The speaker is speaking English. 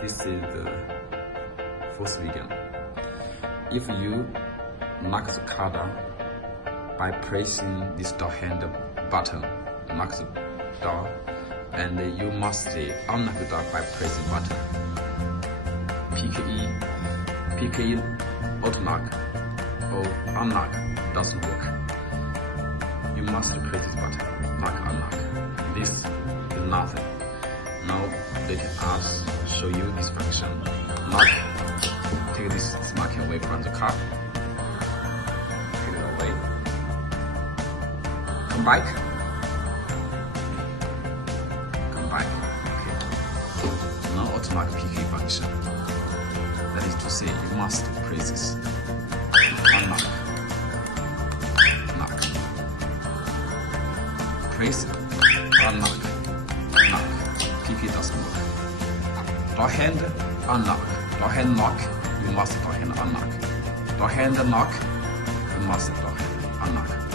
This is the first video. If you lock the Cardot by pressing this door handle button, lock the door, and you must unlock the door by pressing button. PKE auto lock or unlock doesn't work. You must press this button, lock, unlock. This is nothing. Now let us show you this function. Lock. Take this marking away from the car. Take it away. Come back. Come back. Okay. Now automatic PK function. That is to say, you must press this. Unlock. Lock. Press. Unlock. Lock. PK doesn't work. Door hand unlock. Door hand lock. You must door hand unlock. Door hand lock. You must door hand unlock.